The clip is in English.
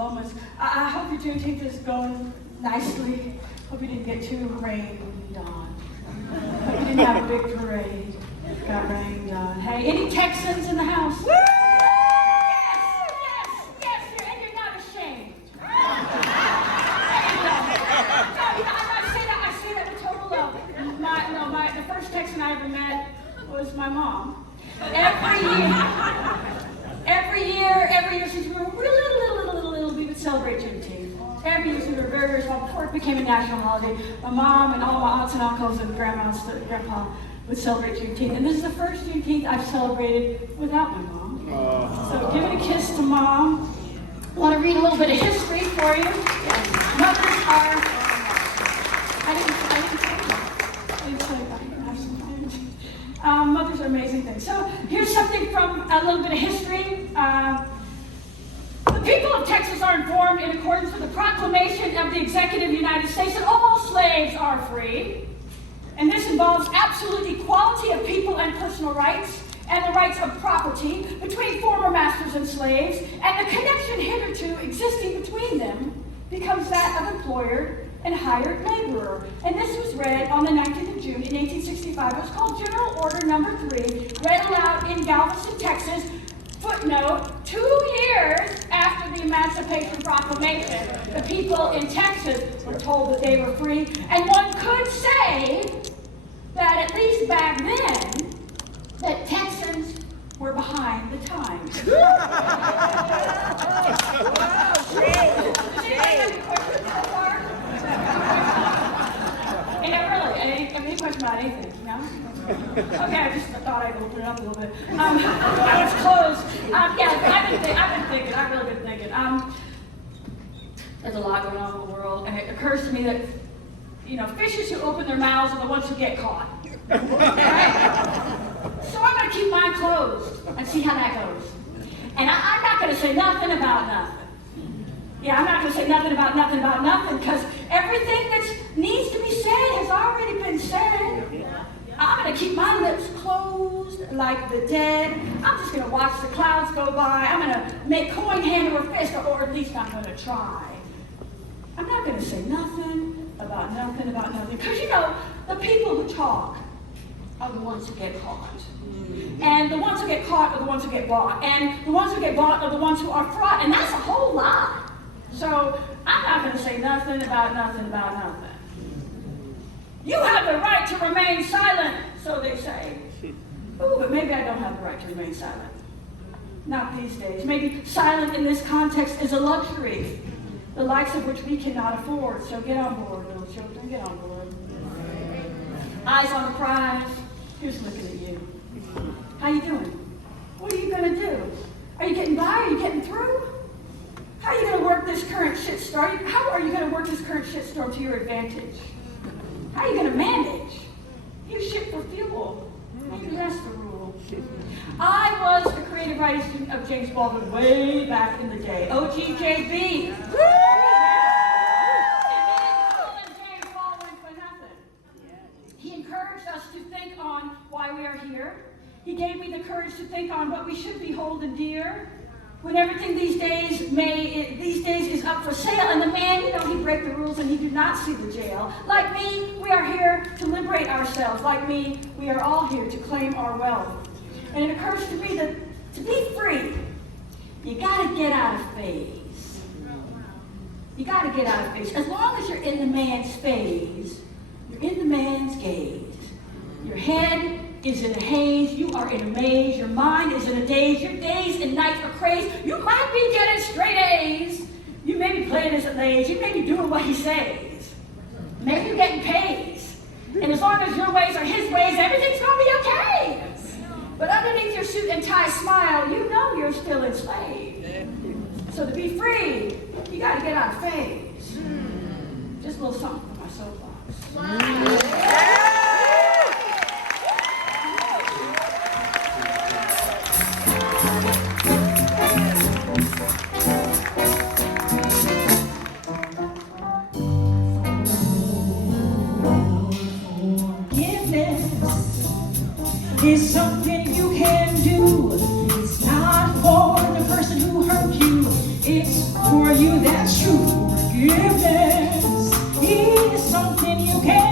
moments. I hope your Juneteenth is going nicely. Hope you didn't get too rained on. Hope you didn't have a big parade. Got rained on. Hey, any Texans in the house? Woo! Yes, and you're not ashamed. I say that with total love. The first Texan I ever met was my mom. Every year since we were really little, we would celebrate Juneteenth. Every year since we were very, very small, before it became a national holiday, my mom and all my aunts and uncles and grandma would celebrate Juneteenth. And this is the first Juneteenth I've celebrated without my mom. So give it a kiss to Mom. I want to read a little bit of history for you. Mothers are, mothers are amazing things. So here's something from a little bit of history. The people of Texas are informed in accordance with the proclamation of the Executive United States that all slaves are free. And this involves absolute equality of people and personal rights and the rights of property between former masters and slaves, and the connection hitherto existing between them becomes that of employer and hired laborer. And this was read on the 19th of June in 1865. It was called General Order Number 3, read aloud in Galveston, Texas. Footnote, 2 years after the Emancipation Proclamation, the people in Texas were told that they were free, and one could say that at least back then, that Texans were behind the times. Any question about anything, you know? Okay, I just thought I'd open it up a little bit. I was closed. I've been thinking, I've really been thinking. There's a lot going on in the world, and it occurs to me that, fishes who open their mouths are the ones who get caught. Right? So I'm going to keep mine closed and see how that goes. And I'm not going to say nothing about nothing. Yeah, I'm not going to say nothing about nothing, because everything that needs to be said has already been said. I'm going to keep my lips closed like the dead. I'm just going to watch the clouds go by. I'm going to make coin hand over fist, or at least I'm going to try. I'm not going to say nothing about nothing, because the people who talk are the ones who get caught. And the ones who get caught are the ones who get bought. And the ones who get bought are the ones who are fraught. And that's a whole lot. So I'm not going to say nothing about nothing. You have the right to remain silent, so they say. Ooh, but maybe I don't have the right to remain silent. Not these days. Maybe silent in this context is a luxury, the likes of which we cannot afford. So get on board, little children, get on board. Eyes on the prize. Who's looking at you? How you doing? What are you going to do? Are you getting by? Are you getting through? How are you going to work this current shitstorm? How are you going to work this current shitstorm to your advantage? How are you going to manage? You shit for fuel. Maybe that's the rule. I was the creative writing student of James Baldwin way back in the day. OGJB. Woo! He encouraged us to think on why we are here. He gave me the courage to think on what we should be holding dear. When everything these days is up for sale, and the man, he break the rules and he do not see the jail. Like me, we are here to liberate ourselves. Like me, we are all here to claim our wealth. And it occurs to me that to be free, you gotta get out of phase. You gotta get out of phase. As long as you're in the man's phase, you're in the man's gaze. Your head is in a haze, you are in a maze, your mind is in a daze, your days and nights are crazed, you might be getting straight A's, you may be playing as it lays, you may be doing what he says, maybe you're getting pays, and as long as your ways are his ways, everything's gonna be okay. But underneath your suit and tie smile, you're still enslaved. So to be free, you gotta get out of phase. Just a little something for my soapbox. Wow. Is something you can do. It's not for the person who hurt you. It's for you you that true forgiveness is something you can